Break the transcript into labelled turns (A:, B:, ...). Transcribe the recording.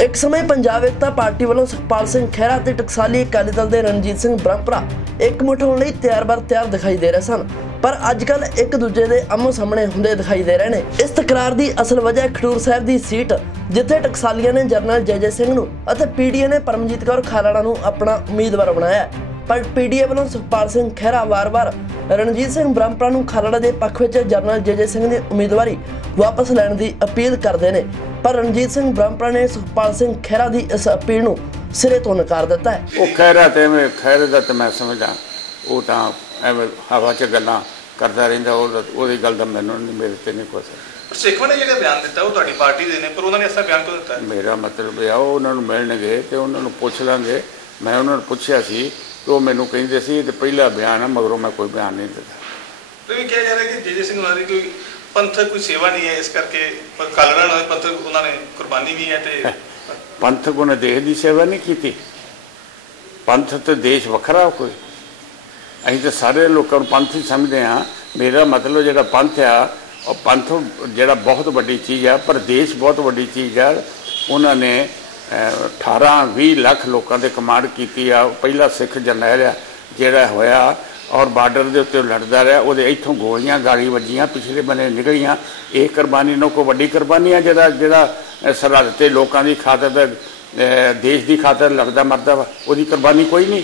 A: ਇੱਕ ਸਮੇਂ ਪੰਜਾਬ ਏਕਤਾ ਪਾਰਟੀ ਵੱਲੋਂ ਸੁਖਪਾਲ ਸਿੰਘ ਖਹਿਰਾ ਤੇ ਟਕਸਾਲੀ ਅਕਾਲੀ ਦਲ ਦੇ ਰਣਜੀਤ ਸਿੰਘ ਬ੍ਰਹਮਪੁਰਾ ਇੱਕ ਮੁੱਠ ਹੋਣ ਲਈ ਤਿਆਰ-ਬਰ ਤਿਆਰ ਦਿਖਾਈ ਦੇ ਰਹੇ ਸਨ। ਪਰ ਅੱਜ ਕੱਲ ਇੱਕ ਦੂਜੇ ਦੇ ਆਮੋ ਸਾਹਮਣੇ ਹੁੰਦੇ ਦਿਖਾਈ ਦੇ ਰਹੇ ਨੇ। ਇਸ ਤਕਰਾਰ ਦੀ ਅਸਲ ਵਜ੍ਹਾ ਖਡੂਰ ਸਾਹਿਬ ਦੀ ਸੀਟ, ਜਿੱਥੇ ਟਕਸਾਲੀਆਂ ਨੇ ਜਰਨਲ ਜੈਜੇ ਸਿੰਘ ਨੂੰ ਅਤੇ ਪੀਡੀਏ ਨੇ ਪਰਮਜੀਤ ਕੌਰ ਖਾਲੜਾ ਨੂੰ ਆਪਣਾ ਉਮੀਦਵਾਰ ਬਣਾਇਆ। ਹੈ। ਪਰ ਪੀਡੀਏ ਵੱਲੋਂ ਸੁਖਪਾਲ ਸਿੰਘ ਖਹਿਰਾ ਵਾਰ-ਵਾਰ ਰਣਜੀਤ ਸਿੰਘ ਬ੍ਰਹਮਪੁਰਾ ਨੂੰ ਖਾਲੜਾ ਦੇ ਪੱਖ ਵਿੱਚ ਜਰਨਲ ਜੈਜੇ ਸਿੰਘ ਦੀ ਉਮੀਦਵਾਰੀ ਵਾਪਸ ਲੈਣ ਦੀ ਅਪੀਲ ਕਰਦੇ ਨੇ। ਪਰ ਰਣਜੀਤ ਸਿੰਘ ਬ੍ਰਹਮਪੁਰਾ ਨੇ ਸੁਖਪਾਲ ਸਿੰਘ ਖਹਿਰਾ ਦੀ ਇਸ ਅਪੀਲ ਨੂੰ ਸਿਰੇ ਤੋਂ ਨਕਾਰ ਦਿੱਤਾ ਹੈ।
B: ਉਹ ਖੈਰਾ ਤੇ ਮੈਂ ਖੈਰ ਦਾ ਤੇ ਮੈਂ ਸਮਝਦਾ ਉਹ ਤਾਂ ਐਵੇਂ ਹਵਾ 'ਚ ਗੱਲਾਂ ਕਰਦਾ ਰਹਿੰਦਾ ਉਹ ਉਹਦੀ ਗੱਲ ਦਾ ਮੈਨੂੰ ਨਹੀਂ ਮੇਰੇ ਤੇ ਨਹੀਂ
C: ਪਰ ਸੇਖਵਾਂ ਨੇ ਜਿਹੜਾ ਬਿਆਨ ਦਿੱਤਾ ਉਹ ਤੁਹਾਡੀ ਪਾਰਟੀ ਦੇ ਨੇ ਪਰ ਉਹਨਾਂ ਨੇ ਐਸਾ ਬਿਆਨ ਕਿਉਂ ਦਿੱਤਾ? ਹੈ?
B: ਮੇਰਾ ਮਤਲਬ ਇਹ ਆ ਉਹ ਉਹਨਾਂ ਨੂੰ ਮਿਲਣਗੇ ਤੇ ਉਹਨਾਂ ਨੂੰ ਪੁੱਛ ਲਾਂਗੇ। ਮੈਂ ਉਹਨਾਂ ਨੂੰ ਪੁੱਛਿਆ ਸੀ ਤੇ ਉਹ ਮੈਨੂੰ ਕਹਿੰਦੇ ਸੀ ਇਹ ਤੇ ਪਹਿਲਾ ਬਿਆਨ ਆ ਮਗਰੋਂ ਮੈਂ ਕੋਈ ਬਿਆਨ ਨਹੀਂ ਦਿੱਤਾ।
C: ਤੇ ਵੀ ਕਿਹਾ ਜਾ ਰਿਹਾ ਕਿ ਜੇਜੇ ਸਿੰਘ ਦੀ ਕੋਈ ਪੰਥਕ ਕੋਈ ਸੇਵਾ ਨਹੀਂ ਹੈ ਇਸ ਕਰਕੇ ਪਰ ਕਾਲੜਾ ਨਾਲ ਪੰਥਕ ਉਹਨਾਂ ਨੇ ਕੁਰਬਾਨੀ ਵੀ ਹੈ ਤੇ
B: ਪੰਥਕ ਉਹਨੇ ਦੇਸ਼ ਦੀ ਸੇਵਾ ਨਹੀਂ ਕੀਤੀ। ਪੰਥ ਤੇ ਦੇਸ਼ ਵੱਖਰਾ ਕੋਈ। ਅਸੀਂ ਤਾਂ ਸਾਰੇ ਲੋਕਾਂ ਨੂੰ ਪੰਥ ਹੀ ਸਮਝਦੇ ਆ ਮੇਰਾ ਮਤਲਬ ਜਿਹੜਾ ਪੰਥ ਆ ਉਹ ਪੰਥ ਜਿਹੜਾ ਬਹੁਤ ਵੱਡੀ ਚੀਜ਼ ਆ ਪਰ ਦੇਸ਼ ਬਹੁਤ ਵੱਡੀ ਚੀਜ਼ ਆ। ਉਹਨਾਂ ਨੇ ਅਹ, 18 20 ਲੱਖ ਲੋਕਾਂ ਦੇ ਕਮਾਂਡ ਕੀਤੀ ਆ। ਉਹ ਪਹਿਲਾ ਸਿੱਖ ਜਰਨੈਲ ਆ ਜਿਹੜਾ ਹੋਇਆ ਔਰ ਬਾਰਡਰ ਦੇ ਉੱਤੇ ਲੜਦਾ ਰਿਹਾ, ਉਹਦੇ ਇੱਥੋਂ ਗੋਲੀਆਂ, ਗਾਲੀ ਵੱਜੀਆਂ, ਪਿਛਲੇ ਬੰਨੇ ਨਿਕਲੀਆਂ। ਇਹ ਕੁਰਬਾਨੀ ਨੂੰ ਕੋ ਵੱਡੀ ਕੁਰਬਾਨੀ ਆ, ਜਿਹੜਾ ਜਿਹੜਾ ਸਰਹੱਦ ਤੇ ਲੋਕਾਂ ਦੀ ਖਾਤਰ ਦੇਸ਼ ਦੀ ਖਾਤਰ ਲੜਦਾ ਮਰਦਾ ਵਾ, ਉਹਦੀ ਕੁਰਬਾਨੀ ਕੋਈ ਨਹੀਂ।